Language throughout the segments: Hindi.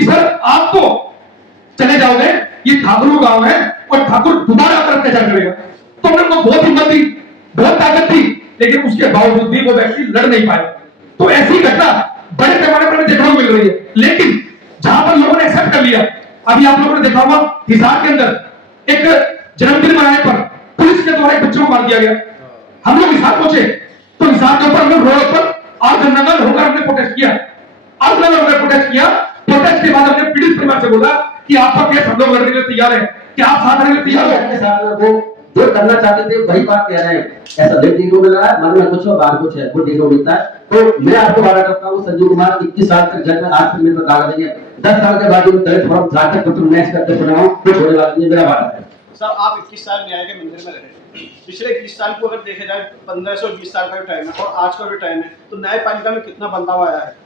कि सर आप तो चले जाओगे, ये ठाकुर गांव है और ठाकुर दोबारा आकर अत्याचार करेगा। तो हमने उनको बहुत हिम्मत दी, बहुत ताकत थी, लेकिन उसके बावजूद भी वो व्यक्ति लड़ नहीं पाए। तो ऐसी घटना बड़े पैमाने पर देखने को मिल रही है। लेकिन जहां पर लोगों ने एक्सेप्ट कर लिया, अभी आप लोगों ने देखा होगा हिसार के अंदर एक जन्मदिन मनाने पर पुलिस के द्वारा एक बच्चे को मार दिया गया। हम लोग हिसार पहुंचे तो हिसार के ऊपर हम लोग रोड पर आर्धनगर होकर हमने प्रोटेस्ट किया। आर्धनगर होकर प्रोटेस्ट किया। प्रोटेस्ट के बाद हमने पीड़ित परिवार से बोला कि आपका केस हम लोग लड़ने के लिए तैयार है, क्या आप साथ रहने के लिए तैयार अपने साथ में वो जो करना चाहते थे वही बात कह रहे हैं। ऐसा देखने को मिल रहा है, मन में कुछ और बाहर कुछ है, वो देखने को मिलता है। तो मैं आपको वादा करता हूँ, संजीव कुमार 21 साल तक जेल में, आज तक मेरे पर दागा देंगे। 10 साल के बाद जो दलित फोरम जाकर तो नेक्स्ट करके सुनाऊं, कुछ होने वाला नहीं, मेरा वादा है। सर आप 21 साल न्याय के मंदिर में रहे, पिछले 21 साल को अगर देखे जाए 15 से 20 साल का भी टाइम है और आज का भी टाइम है, तो न्यायपालिका में कितना बदलाव आया है?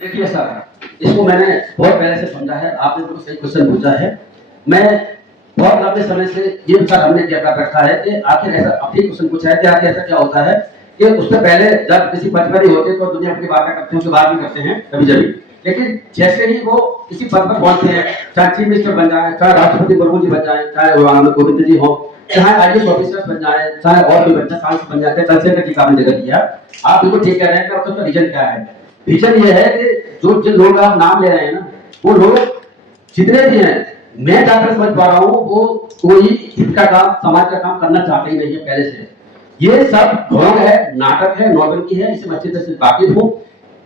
देखिए सर, इसको मैंने बहुत पहले से समझा है, आपने बिल्कुल सही क्वेश्चन पूछा है। मैं बहुत लंबे समय से ये विचार हमने क्या कर रखा है कि आखिर ऐसा, अपनी क्वेश्चन पूछा है कि आखिर ऐसा क्या होता है कि उससे पहले जब किसी पद पर ही होते तो दुनिया अपनी बातें करते हैं, उसके बाद भी करते हैं कभी कभी, लेकिन जैसे ही वो किसी पद पर पहुंचते हैं, चाहे चीफ मिनिस्टर बन जाए, चाहे राष्ट्रपति मुर्मू जी बन जाए, चाहे कोविंद जी हो, चाहे आईएएस ऑफिसर्स बन जाए, चाहे और भी बच्चा सांसद बन जाते हैं, चंद्रशेखर जी का आपने जगह दिया। आप बिल्कुल ठीक कह रहे हैं कि उसका रीजन क्या है। रीजन ये है कि जो जिन लोग आप नाम ले रहे हैं ना, वो लोग जितने भी हैं, मैं जाकर समझ पा रहा हूँ, वो कोई हित का काम, समाज का काम करना चाहते ही नहीं है पहले से। ये सब ढोंग है, नाटक है, नौटंकी है, इससे मैं अच्छी तरह से वाकिफ हूँ,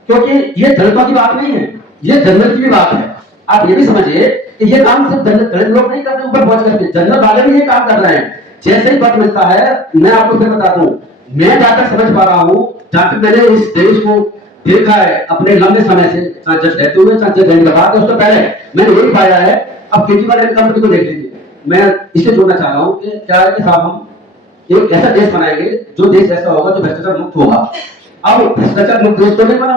क्योंकि ये दलितों की बात नहीं है, ये जनरल की भी बात है। आप ये भी समझिए कि ये काम सिर्फ दलित लोग नहीं करते, ऊपर पहुंच करके जनरल वाले भी ये काम कर रहे हैं। जैसे ही पद मिलता है, मैं आपको फिर बताता हूँ, मैं जाकर समझ पा रहा हूँ, जहां तक मैंने इस देश को देखा है अपने लंबे समय से, चाहे जब रहते हुए, चाहे जब के बाद, उससे पहले मैंने यही पाया है। अब केजरीवाल कंपनी को देख लीजिए, मैं इसे जोड़ना चाह रहा हूँ कि क्या है कि साहब हम एक ऐसा देश बनाएंगे, जो देश ऐसा होगा जो भ्रष्टाचार मुक्त होगा। अब भ्रष्टाचार मुक्त देश तो नहीं बना।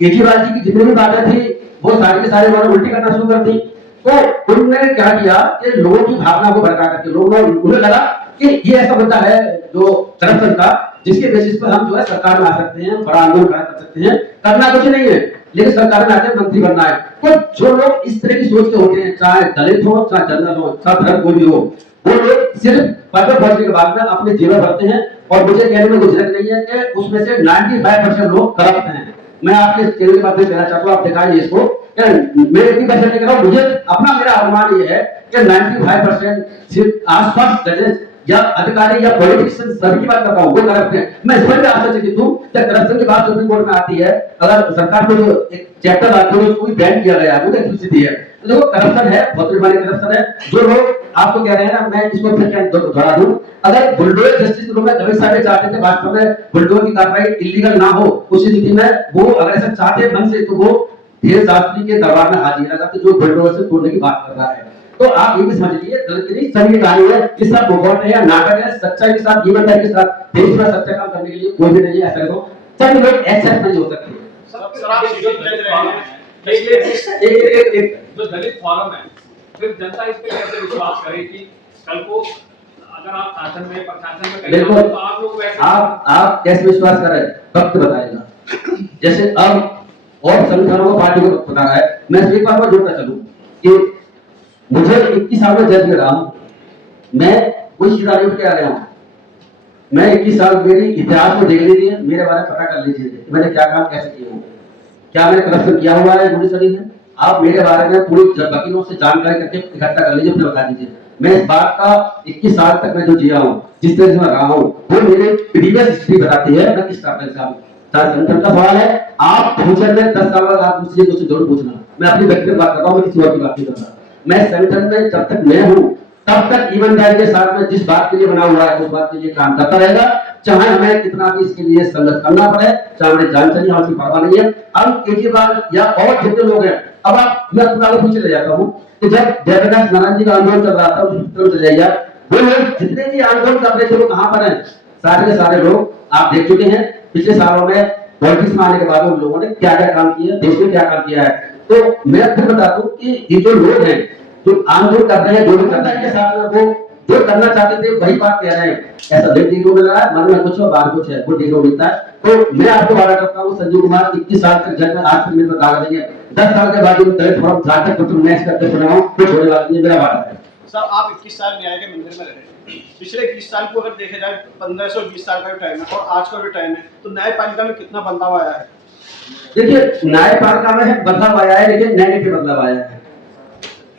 केजरीवाल जी की जितनी भी बातें थी, वो सारे के सारे उन्होंने उल्टी करना शुरू कर दी। तो उन्होंने क्या किया कि लोगों की भावना को भड़का करके उन्हें लगा कि ये ऐसा होता है जो करप्शन का, जिसके बेसिस पर हम जो है सरकार में आ सकते हैं, बड़ा आंदोलन कर सकते हैं। करना कुछ नहीं है, लेकिन सरकार में आकर मंत्री बनना है। तो जो लोग इस तरह की सोच के होते हैं, चाहे दलित हो, चाहे जनरल हो, चाहे धर्म कोई भी हो, वो लोग सिर्फ पद पर पहुंचने के बाद में अपने जेवर भरते हैं। और मुझे कहने में गुजरत नहीं है कि उसमें से 95% लोग करप्ट हैं। मैं आपके चैनल के माध्यम से कहना चाहता हूँ, आप दिखाइए इसको। मैं 80% कह रहा हूँ, मुझे अपना मेरा अनुमान ये है कि 95% सिर्फ आसपास जजेस या अधिकारी या पॉलिटिशियन सभी की बात करता हूँ, वो करप्ट है। मैं इस पर भी आश्चर्यचकित हूँ कि करप्शन की बात सुप्रीम कोर्ट में आती है, अगर सरकार को जो एक चैप्टर आते हैं उसको भी बैन किया गया है, वो एक स्थिति है। तो देखो करप्शन है, बहुत बड़ी करप्शन है। जो लोग आपको कह रहे हैं ना, मैं इसको फिर क्या दोहरा दूं, अगर बुलडोजर जस्टिस के रूप में दलित साहब चाहते थे वास्तव में बुलडोजर की कार्रवाई इलीगल ना हो, उस स्थिति में वो अगर ऐसा चाहते मन से, तो वो ढेर शास्त्री के दरबार में हाजिर लगाते जो बुलडोजर से तोड़ने की बात कर रहा है। तो आप ये भी समझ लीजिए, दलित की नहीं सभी कहानी है, ये सब भूगोल है या नाटक है। सच्चाई के साथ, ईमानदारी के साथ देश में सच्चा काम करने के लिए कोई भी नहीं है। ऐसा तो सब लोग एक्सेप्ट नहीं हो सकते। एक जो दलित फोरम है, फिर जनता इस पे कैसे विश्वास करे कि कल को अगर आप शासन में, प्रशासन में बिल्कुल, तो आप लोग वैसे आप कैसे विश्वास करें, वक्त बताएगा। जैसे अब और संगठनों को, पार्टी को बता रहा है, मैं एक बार और जोड़ता चलूं कि मुझे 21 साल में जज में रहा हूं, मैं कोई शिकायत उठ के आ गया हूं। मैं 21 साल, मेरी इतिहास को देख लीजिए, मेरे बारे में पता कर लीजिए मैंने क्या काम कैसे किया हूँ, क्या मैंने करप्शन किया हुआ है जुडिशरी में। आप मेरे बारे में पूरी वकीलों से जानकारी करके इकट्ठा कर लीजिए, फिर बता दीजिए। मैं इस बात का 21 साल तक मैं जो जिया हूँ, जिस तरह से मैं रहा हूँ, वो मेरे प्रीवियस हिस्ट्री बताती है। मैं किस तरह से संगठन का सवाल है, आप फ्यूचर में 10 साल बाद आप मुझसे कुछ जरूर पूछना। मैं अपनी व्यक्तिगत बात कर रहा हूँ, किसी और की बात नहीं कर रहा। मैं संगठन में जब तक मैं हूँ, तब तक ईमानदारी के साथ में जिस बात के लिए बना हुआ है, उस बात के लिए काम करता रहेगा, चाहे हमें कितना भी इसके लिए संघर्ष करना पड़े, चाहे हमें जान चली, हमारी परवाह नहीं है। अब केजरीवाल या और जितने लोग हैं, अब आप मैं अपना पीछे ले जाता हूँ कि जब जयप्रकाश नारायण जी का आंदोलन चल रहा था, उस चले जाइए, वो लोग जितने भी आंदोलन कर रहे थे वो कहाँ पर हैं? सारे के सारे लोग आप देख चुके हैं पिछले सालों में पॉलिटिक्स में आने के बाद उन लोगों ने क्या क्या काम किया, देश में क्या काम किया है। तो मैं फिर बता दूं कि ये जो लोग हैं जो आंदोलन कर रहे हैं, जो भी कर रहे हैं, साथ में वो जो करना चाहते थे वही बात कह रहे हैं। ऐसा देखने को मिल रहा है, मन में कुछ और बाहर कुछ है, वो देखने को मिलता है। तो मैं आपको वादा करता हूँ, संजीव कुमार 21 साल तक जेल में, आज तक मेरे को दागा देंगे, 10 साल के बाद दलित फोरम जहाँ तक तुम नेक्स्ट करते सुनाओ फिर होने वाला है, मेरा वादा है। सर आप 21 साल न्याय के मंदिर में रहे, पिछले 21 साल को अगर देखा जाए 1520 साल का जो टाइम है और आज का जो टाइम है, तो न्यायपालिका में कितना बदलाव आया है? देखिए न्यायपालिका में बदलाव आया है, लेकिन नेगेटिव बदलाव आया है।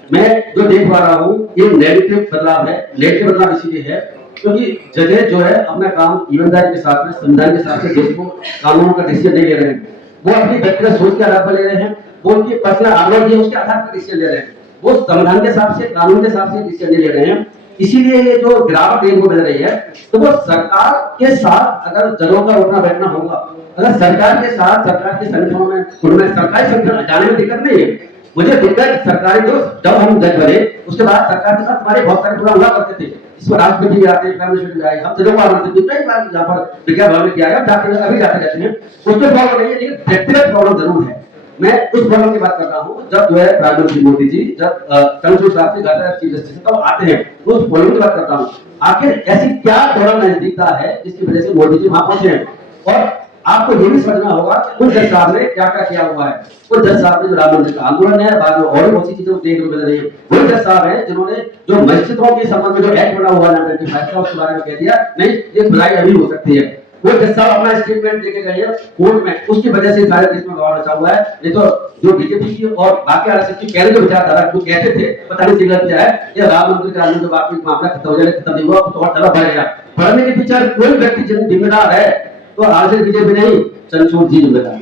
मैं जो देख पा रहा हूँ ये नेगेटिव बदलाव है। नेगेटिव बदलाव इसीलिए है क्योंकि जजेस जो है अपना काम ईमानदारी के साथ में, संविधान के साथ में, देश को कानूनों का डिसीजन नहीं ले रहे हैं। वो अपनी व्यक्तिगत सोच के आधार पर ले रहे हैं, वो उनकी पर्सनल आइडियोलॉजी है उसके आधार पर डिसीजन ले रहे हैं। वो संविधान के हिसाब से, कानून के हिसाब से डिसीजन नहीं ले रहे हैं। इसीलिए ये जो गिरावट देखने को मिल रही है, तो वो सरकार के साथ अगर जजों का उठना बैठना होगा, अगर सरकार के साथ, सरकार के संगठनों में, उनमें सरकारी संगठन जाने में दिक्कत नहीं है। मुझे दिक्कत सरकारी जो जब हम जज बने उसके बाद सरकार के साथ हमारे बहुत सारे प्रोग्राम हुआ करते थे, इसमें राष्ट्रपति भी आते हैं, प्राइम मिनिस्टर भी आए, हम जजों को आमंत्रित किया, कई बार यहाँ पर विज्ञान भवन में किया गया, जाते हैं, अभी जाते रहते हैं, उसमें प्रॉब्लम नहीं है, लेकिन व्यक्तिगत प्रॉब्लम जरूर है। मैं उस प्रॉब्लम की बात कर रहा हूँ जब जो है प्रधानमंत्री मोदी जी जब चंद्रचूड़ साहब से गठन चीफ जस्टिस तब आते हैं, तो उस प्रॉब्लम की बात करता हूँ। आखिर ऐसी क्या प्रॉब्लम नजदीकता है जिसकी वजह से मोदी जी वहां पहुंचे हैं? और आपको ये भी समझना होगा कि उन जज साहब ने क्या क्या किया हुआ है। उन जज साहब ने जो राम मंदिर का आंदोलन है, बाद में और बहुत सी चीजें देखने को मिल रही है, वो जज साहब है जिन्होंने जो मस्जिदों के संबंध में जो एक्ट बना हुआ है 1995 का, उसके बारे में कह दिया नहीं ये खुदाई अभी हो सकती है। वो जज साहब अपना स्टेटमेंट लेके गए हैं कोर्ट में, उसकी वजह से सारे देश में बवाल मचा हुआ है। नहीं तो जो बीजेपी की और बाकी आरएसएस की पहले जो विचारधारा वो कहते थे पता नहीं सिगरेट क्या है, ये राम मंदिर का आंदोलन बाकी मामला खत्म हो जाएगा, खत्म नहीं हुआ तो और तरह बढ़ेगा। बढ़ने के पीछे कोई व्यक्ति जिम्मेदार है तो आरएसएस बीजेपी नहीं, चंद्रचूड़ जी जिम्मेदार।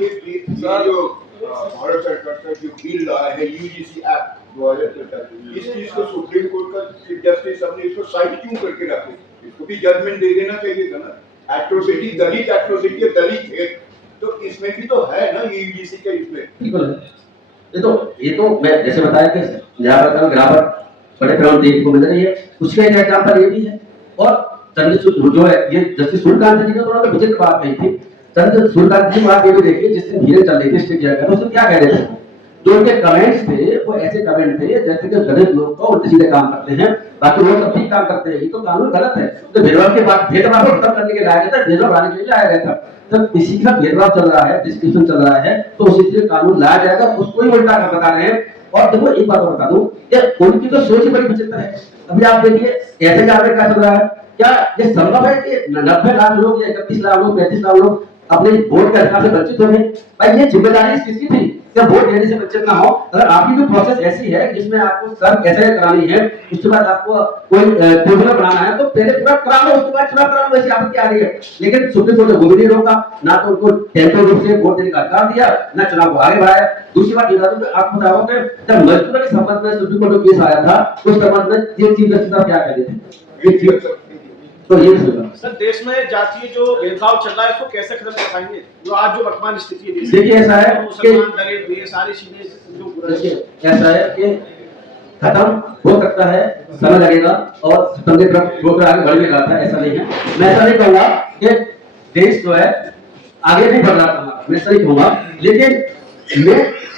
जो भारत सरकार का जो बिल लाया है यूजीसी एक्ट 2017, इस चीज को सुप्रीम कोर्ट का चीफ जस्टिस साहब ने इसको साइड क्यों करके रखे? इसको भी जजमेंट दे देना चाहिए था ना। एट्रोसिटी दलित एट्रोसिटी दलित है, तो इसमें भी तो है ना यूजीसी का इसमें। बिल्कुल ये तो मैं जैसे बताया कि न्यायपालिका में गिरावट बड़े पैमाने देखने को मिल रही है, उसके एक एग्जाम्पल ये भी है। और चंद्रचूड़ जो है ये जस्टिस सूर्यकांत जी ने थोड़ा तो विचित्र बात कही थी। सूर्यकांत जी बात ये भी देखिए जिस दिन हियरिंग चल रही थी स्टेट किया गया, उसमें क्या कह रहे थे, जो उनके कमेंट्स थे वो ऐसे कमेंट थे जैसे कि दलित लोग तो उल्टे सीधे काम करते हैं, बाकी लोग सब ठीक काम करते हैं, ये तो कानून गलत है। तो भेदभाव के बाद भेदभाव को खत्म करने के लिए लाया गया था, भेदभाव लाने के लिए लाया गया था। तब इसी का भेदभाव चल रहा है, डिस्क्रिप्शन चल रहा है, तो उसी से कानून लाया जाएगा, उसको ही उल्टा कर बता रहे हैं। और देखो एक बात और बता दूं, ये उनकी तो सोच ही बड़ी विचित्र है। अभी आप देखिए ऐसे क्या चल रहा है, क्या ये संभव है कि 90 लाख लोग या 31 लाख लोग 35 लाख लोग अपने वोट के अधिकार से वंचित हो गए? भाई ये जिम्मेदारी किसकी थी कि वोट देने से वंचित ना हो? अगर आपकी जो प्रोसेस ऐसी है जिसमें आपको सर्व कैसे करानी है, उसके बाद आपको कोई ट्रिब्यूनल बनाना है, तो पहले पूरा करा लो, उसके बाद चुनाव करा लो, ऐसी आपत्ति आ रही है। लेकिन सुप्रीम कोर्ट ने वो भी नहीं रोका, ना तो उनको टेम्पररी रूप से वोट देने का अधिकार दिया, ना चुनाव को आगे बढ़ाया। दूसरी बात ये बता दूं कि आप बताओ कि जब मजदूरों के संबंध में सुप्रीम कोर्ट में केस आया था, उस संबंध में ये चीफ जस्टिस साहब क्या कह रहे थे? तो ये सर देश में जातीय जो भेदभाव चल रहा है उसको कैसे खत्म कर पाएंगे, जो आज जो वर्तमान स्थिति है? देखिए ऐसा है कि दलित ये सारी चीजें जो बुरा है, ऐसा है कि खत्म हो सकता है, समय लगेगा और संदेह प्रोग्राम आगे बढ़ भी रहा था, ऐसा नहीं है। मैं ऐसा नहीं कहूंगा कि देश जो है आगे नहीं बढ़ रहा था, मैं ऐसा नहीं कहूंगा, लेकिन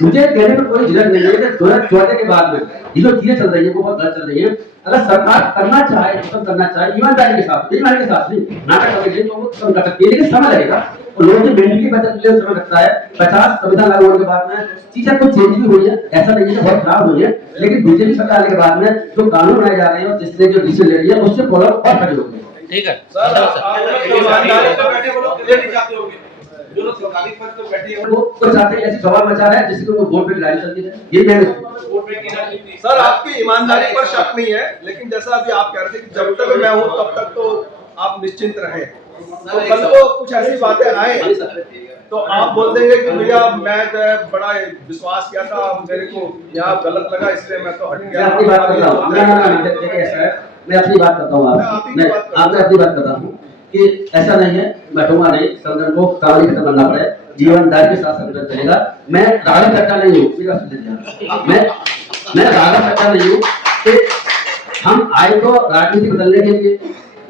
मुझे कहने में कोई झिझक नहीं है कि 2014 के बाद में ये जो चीजें चल रही है वो बहुत गलत चल रही है। अगर सरकार करना चाहे तो करना चाहे ईमानदारी के साथ, ईमानदारी के साथ नहीं नाटक करेगी तो वो कम कर सकती है, लेकिन समय लगेगा और लोगों की मेंटली बचत के लिए समय लगता है। 50 संविधान लागू होने के बाद में चीजें कुछ चेंज भी हुई है, ऐसा नहीं है कि बहुत खराब हुई है, लेकिन बीजेपी सरकार आने के बाद में जो कानून बनाए जा रहे हैं और जिस तरह जो डिसीजन ले रही है उससे प्रॉब्लम और खड़ी हो गई। ठीक है जो लोग सरकारी पद पर बैठे हैं वो चाहते हैं ऐसी सवाल मचा है जिससे उनको वोट पे गिरानी चलती है। ये मैं सर आपकी ईमानदारी पर शक नहीं है, लेकिन जैसा अभी आप कह रहे थे कि जब तक मैं हूं तब तक तो आप निश्चिंत रहें, तो कल को कुछ ऐसी बातें आए तो आप बोल देंगे कि भैया मैं बड़ा विश्वास किया था, मेरे को यहाँ गलत लगा इसलिए मैं तो हट गया। अपनी बात कर रहा हूँ, मैं अपनी बात करता हूँ, मैं अपनी बात कर रहा हूँ कि ऐसा नहीं है मैं कहूँगा नहीं संगठन को कानूनी खत्म करना पड़े, जीवनदारी के साथ संगठन चलेगा। मैं राघव चर्चा नहीं हूँ, मैं राघव चर्चा नहीं हूँ कि हम आए तो राजनीति बदलने के लिए,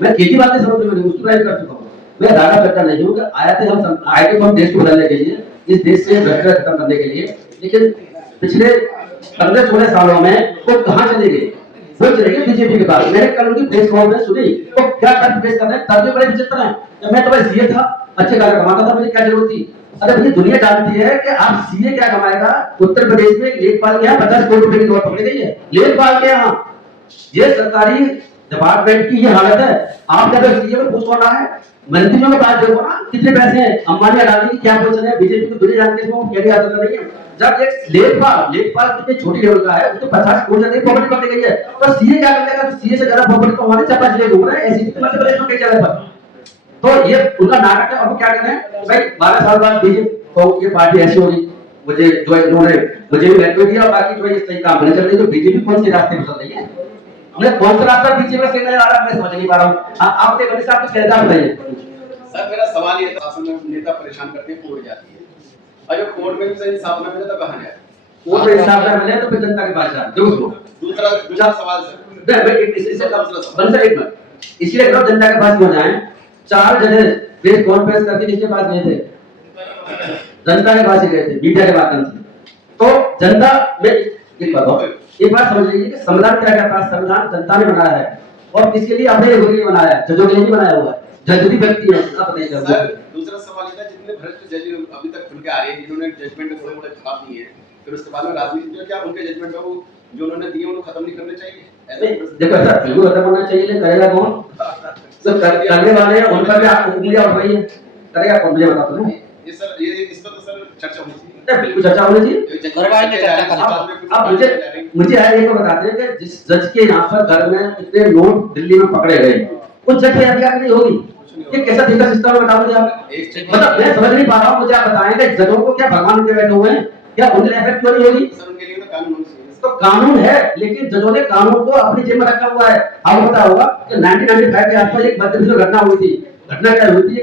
मैं केजरीवाल के समझ में उसको कर चुका हूँ। मैं राघव चर्चा नहीं हूँ कि आए थे तो हम देश को बदलने के लिए, इस देश से भ्रष्टाचार खत्म करने के लिए, लेकिन पिछले 15-16 सालों में वो कहाँ चले गए? वो चले गए बीजेपी के पास। मैंने कल उनकी प्रेस कॉन्फ्रेंस सुनी, तो क्या तर्क पेश कर रहे हैं, तर्क बड़े विचित्र हैं। जब मैं तो भाई सीए था, अच्छे गाड़ी कमाता था, मुझे क्या जरूरत थी। अरे भैया दुनिया जानती है कि आप सीए क्या कमाएगा। उत्तर प्रदेश में लेखपाल के यहाँ 50 करोड़ रुपए की दौड़ पकड़ी गई है, लेखपाल के यहाँ। ये सरकारी डिपार्टमेंट की ये हालत है। आप क्या सीए में पूछ रहा है, मंत्रियों के पास देखो ना कितने पैसे हैं, अंबानी अडानी की क्या पोजीशन है, बीजेपी को दुनिया जानती है, वो क्या भी आदत नहीं है। जब एक लेखपाल कितने छोटी लेवल का है, उसको 50 करोड़ से प्रॉपर्टी पकड़ी गई है, तो सीए क्या कर लेगा। सीए से ज्यादा प्रॉपर्टी तो हमारे 4-5 जिले घूम रहे हैं, ऐसी मध्य प्रदेश में कई जगह पर। तो ये उनका नाटक है। अब वो क्या कर रहे हैं भाई, 12 साल बाद बीजेपी तो ये पार्टी ऐसी होगी, मुझे जो इन्होंने मुझे भी महत्व दिया, बाकी जो ये सही काम नहीं चल रही, तो बीजेपी कौन से रास्ते में चल रही है, उन्हें कौन सा रास्ता बीजेपी में सही नजर आ रहा है, मैं समझ नहीं पा रहा हूँ। आप देखो साहब कुछ कहता बताइए। सर मेरा सवाल ये था, शासन में नेता परेशान करते हैं, कोर्ट जाती है, और जब कोर्ट में भी सही इंसाफ न मिले तो कहाँ जाए, कोर्ट में इंसाफ न मिले तो फिर जनता के पास जाए। दूसरा सवाल सर, इसलिए जनता के पास क्यों जाए। 4 जने प्रेस कॉन्फ्रेंस करके किसके पास गए थे, जनता के पास ही गए थे, मीडिया के माध्यम से। तो जनता में एक बात समझ लीजिए कि संविधान क्या कहता है, संविधान जनता ने बनाया है, और किसके लिए, अपने लोगों के लिए बनाया है, जजों के लिए नहीं बनाया हुआ है। जजरी व्यक्ति है, आप नहीं करते। दूसरा सवाल ये था, जितने भ्रष्ट जज अभी तक खुल के आ रहे हैं, जिन्होंने जजमेंट में थोड़े खराब दिए हैं, फिर उसके बाद में राजनीति में क्या उनके जजमेंट को जो उन्होंने दिए उनको खत्म नहीं करने चाहिए। देखो ऐसा बिल्कुल खत्म होना चाहिए, लेकिन करेगा कौन, सब करने वाले हैं, उन पर भी आप उंगलियां उठ रही है, करेगा कौन, मुझे बता दो। ये सर ये इस पर तो सर चर्चा होनी चाहिए, बिल्कुल चर्चा होनी चाहिए। आप मुझे ये तो बताते हैं कि जिस जज के यहाँ पर घर में इतने लोग दिल्ली में पकड़े गए, उस जज की अधिकार नहीं होगी, ये कैसा तरीका सिस्टम है बता मुझे आप। मतलब मैं समझ नहीं पा रहा हूँ, मुझे आप बताएंगे जजों को क्या भगवान के बैठे हुए हैं, क्या उनके इफेक्ट क्यों नहीं होगी। सर उनके लिए तो कानून होना चाहिए। तो कानून है, लेकिन जजों ने कानून को अपनी जेब में रखा हुआ है। आपको पता होगा कि 1995 के आसपास एक मध्य प्रदेश में घटना हुई थी। घटना क्या हुई थी,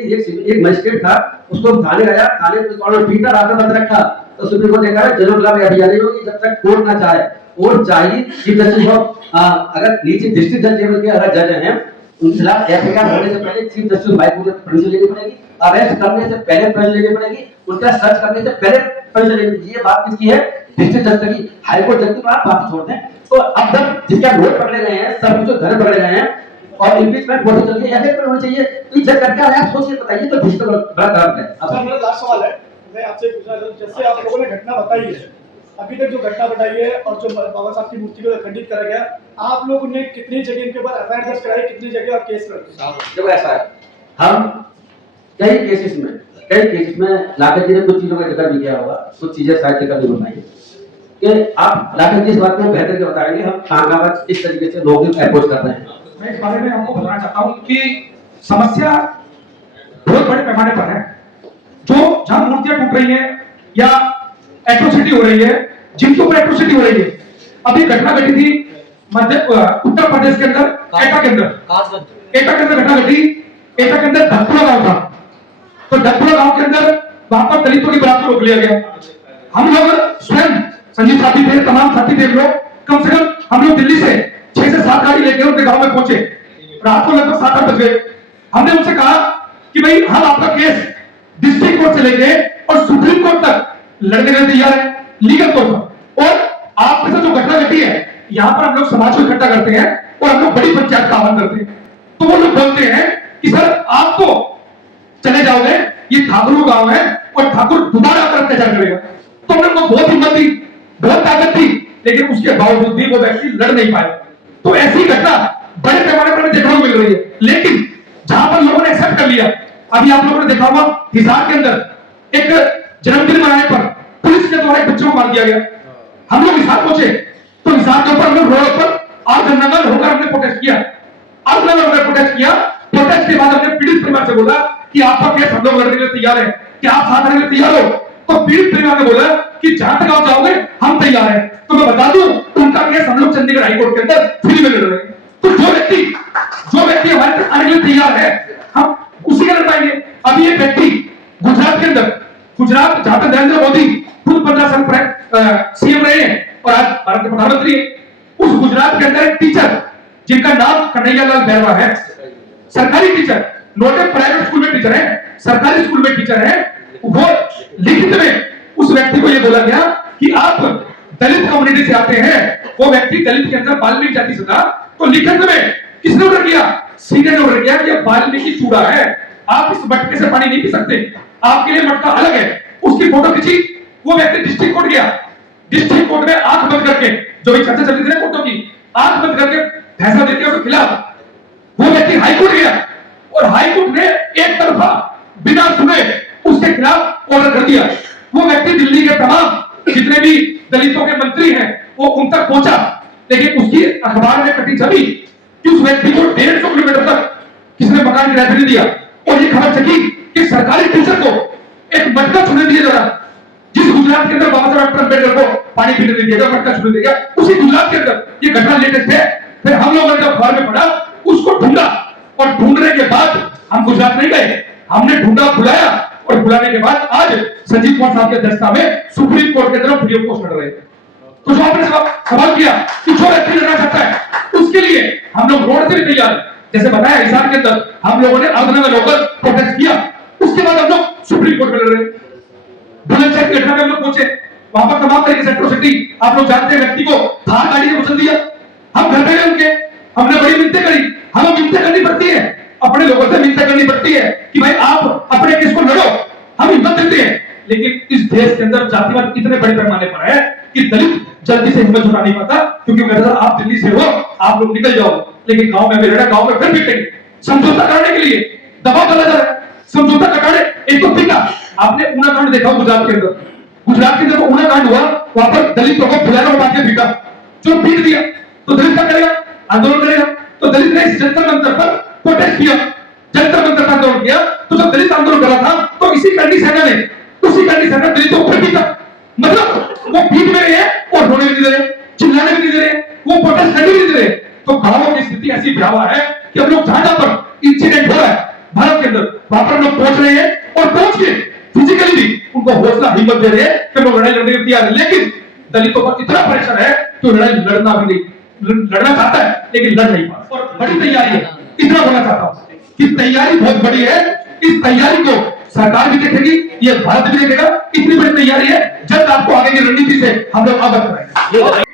एक मजिस्ट्रेट था, उसको थाने गया, थाने में पीटा, रात बंद रखा, तो सुप्रीम कोर्ट ने कहा जजों के खिलाफ अभियान नहीं होगी जब तक कोर्ट ना चाहे। कोर्ट चाहिए चीफ जस्टिस ऑफ, अगर नीचे डिस्ट्रिक्ट जज लेवल के अगर जज हैं, उनके खिलाफ एफआईआर होने से पहले चीफ जस्टिस भाई को परमिशन लेनी पड़ेगी, अरेस्ट करने से पहले परमिशन लेनी पड़ेगी, उनका सर्च करने से पहले परमिशन लेनी पड़ेगी। ये बात किसकी है, डिस्ट्रिक्ट जज की, हाई कोर्ट जज की बात छोड़ दें। तो अब तक जिसके लोग पकड़े गए हैं, सब कुछ घर पकड़े गए हैं, और इम्पीचमेंट प्रोसेस चल रही है, ऐसे होना चाहिए। तो जज करके आप सोचिए, बताइए, तो डिजिटल बड़ा काम है। अब मेरा लास्ट सवाल है, मैं आपसे पूछना चाहता हूं, जैसे आप लोगों ने घटना बताई है, अभी तक जो घटना बताई है और जो बाबा साहब की मूर्ति को खंडित करा गया, आप लोगों ने कितनी जगह इनके ऊपर एफआईआर दर्ज कराई, कितनी जगह आप केस कर। जब ऐसा है, हम कई केसेस में लाखन जी ने कुछ चीजों का जिक्र भी किया होगा, कुछ चीजें शायद जिक्र नहीं बताई कि आप लाखन जी इस बात को बेहतर के बताएंगे, हम कहां पर किस तरीके से लोग अप्रोच कर रहे हैं। मैं इस बारे में आपको बताना चाहता हूं कि समस्या बहुत बड़े पैमाने पर है। जो जहां मूर्तियां टूट रही हैं या एट्रोसिटी हो रही है, जिनके ऊपर एट्रोसिटी हो रही है, अभी घटना घटी थी उत्तर प्रदेश के अंदर एटा के अंदर घटना घटी। एटा के अंदर धनपुरा गांव था, तो धनपुरा गांव के अंदर वहां पर दलितों की बारात को रोक लिया गया। हम लोग स्वयं संजीव साथी थे, तमाम साथी थे लोग, कम से कम हम लोग दिल्ली से 6 से 7 गाड़ी लेकर उनके गांव में पहुंचे। रात को लगभग 7-8 बज गए। हमने उनसे कहा कि भाई हम आपका केस डिस्ट्रिक्ट कोर्ट से लेके और सुप्रीम कोर्ट तक लड़ने के लिए तैयार है, लीगल तौर पर, और आपके साथ जो घटना घटी है, यहाँ पर हम लोग समाज को इकट्ठा करते हैं और हम लोग बड़ी पंचायत का आह्वान करते हैं। तो वो लोग बोलते हैं कि सर आप तो चले जाओगे, ये ठाकुर गांव है और ठाकुर दोबारा आकर अत्याचार करेगा। तो हमने उनको बहुत हिम्मत दी, बहुत ताकत थी, लेकिन उसके बावजूद भी वो व्यक्ति लड़ नहीं पाए। तो ऐसी घटना बड़े पैमाने पर देखने को मिल रही है। लेकिन जहां पर लोगों ने एक्सेप्ट कर लिया, अभी आप लोगों ने देखा होगा हिसार के अंदर एक जन्मदिन मनाने पर पुलिस के द्वारा एक बच्चे को मार दिया गया। हम लोग हिसार पहुंचे, तो हिसार के ऊपर हम लोग रोड पर आर्धनगर होकर हमने प्रोटेस्ट किया। आर्धनगर होकर प्रोटेस्ट किया। प्रोटेस्ट के बाद हमने पीड़ित परिवार से बोला कि आपका केस हम लोग लड़ने के लिए तैयार है, क्या आप साथ रहने के लिए तैयार हो। तो पीड़ित परिवार ने बोला कि जहां तक आप जाओगे हम तैयार हैं। तो मैं बता दूं, उनका केस हम लोग चंडीगढ़ हाईकोर्ट के अंदर फ्री में लड़ रहे हैं। तो जो व्यक्ति हमारे साथ आने के लिए तैयार है, हम उसी का लड़ पाएंगे। अभी एक व्यक्ति गुजरात के अंदर, गुजरात जहां पर नरेंद्र मोदी खुद 15 साल सीएम रहे हैं और आज भारत के प्रधानमंत्री हैं, उस गुजरात के अंदर एक टीचर जिनका नाम कन्हैयालाल बैरवा है, सरकारी टीचर, नोट ए प्राइवेट स्कूल में टीचर है, सरकारी स्कूल में टीचर है, वो लिखित में उस व्यक्ति को यह बोला गया कि आप दलित कम्युनिटी से आते हैं वो व्यक्ति दलित के अंदर वाल्मीकि जाति से था, तो लिखित में किसने ऑर्डर किया? सीधे ने ऑर्डर किया कि वाल्मीकि चूड़ा है, आप इस मटके से पानी नहीं पी सकते, आपके लिए मटका अलग है। उसकी फोटो खींची, वो व्यक्ति डिस्ट्रिक्ट कोर्ट गया, डिस्ट्रिक्ट कोर्ट में आंख बंद करके, जो भी चर्चा चल रही थी कोर्टों की, आंख बंद करके फैसला देते उसके खिलाफ वो व्यक्ति हाईकोर्ट गया और हाईकोर्ट ने एक तरफा बिना सुने उसके खिलाफ ऑर्डर कर दिया। वो व्यक्ति दिल्ली के तमाम जितने भी दलितों के मंत्री हैं वो उन तक पहुंचा, लेकिन उसकी अखबार में कटी छवि कि उस व्यक्ति को 150 किलोमीटर तक किसने मकान किराए नहीं दिया, और ये खबर चली कि सरकारी टीचर को एक मटका छूने दिया जा रहा। जिस गुजरात के अंदर बाबा साहब अम्बेडकर को पानी पीने नहीं दिया, मटका छूने दिया, उसी गुजरात के अंदर ये घटना लेटेस्ट है। फिर हम लोगों ने जब अखबार में पढ़ा, उसको ढूंढा, और ढूंढने के बाद हम गुजरात नहीं गए, हमने ढूंढा, बुलाया, और बुलाने के बाद आज संजीव कुमार साहब की अध्यक्षता में सुप्रीम कोर्ट की तरफ फ्री ऑफ कॉस्ट लड़ रहे हैं। तो जो आपने सवाल किया कि जो व्यक्ति लड़ना चाहता है उसके लिए हम लोग रोड से भी तैयार हैं। जैसे बताया हिसार के अंदर हम लोगों ने अर्धनगर होकर प्रोटेस्ट किया, उसके बाद हम लोग सुप्रीम कोर्ट में लड़ रहे हैं। बुलंदशहर की घटना में हम लोग पहुंचे, वहां पर तमाम तरीके से एट्रोसिटी, आप लोग जानते हैं, व्यक्ति को थार गाड़ी ने घुसन दिया, हम घर पे गए उनके, हमने बड़ी मिन्नतें करी, हमें मिन्नतें करनी पड़ती है, अपने लोगों से मिन्नतें करनी पड़ती है कि भाई आप अपने केस को लड़ो, हम हिम्मत देते हैं। लेकिन इस देश के अंदर जातिवाद इतने बड़े पैमाने पर है कि दलित जल्दी से हिम्मत जुटा नहीं पाता, क्योंकि कहता था आप दिल्ली से हो, आप लोग निकल जाओ, लेकिन गांव में भी लड़ा, गांव में फिर पीटेंगे। समझौता करने के लिए दबाव डाला जा रहा है, समझौता कराने। एक तो पीटा, आपने ऊना कांड देखा गुजरात के अंदर, गुजरात के अंदर ऊना कांड हुआ, वहां पर दलितों को बुलाना बात के पीटा, जो पीट दिया तो दलित क्या करेगा? आंदोलन करेगा। तो दलित ने इस जंतर मंतर पर प्रोटेस्ट किया, जंतर मंतर पर आंदोलन किया। तो जब दलित आंदोलन कर रहा था तो इसी करनी सेना ने दलितों को पीटा, मतलब वो पीट में रहे और रोने भी नहीं दे रहे, चिल्लाने भी नहीं दे रहे, वो प्रोटेस्ट करने भी नहीं दे रहे। तो गांवों की स्थिति ऐसी भयावह है कि हम लोग जहां पर इंसिडेंट हो रहा है भारत के अंदर, वहां पर लोग पहुंच रहे हैं, और पहुंच के फिजिकली भी उनको हौसला हिम्मत दे रहे हैं कि लोग लड़ाई लड़ने के तैयार है। लेकिन दलितों पर इतना प्रेशर है कि वो लड़ाई लड़ना भी नहीं, लड़ना चाहता है लेकिन लड़ नहीं पाता। और बड़ी तैयारी है, इतना बोलना चाहता हूं कि तैयारी बहुत बड़ी है। इस तैयारी को सरकार भी देखेगी, ये भारत भी देखेगा, इतनी बड़ी तैयारी है। जब आपको आगे की रणनीति से हम लोग अवगत कराएंगे।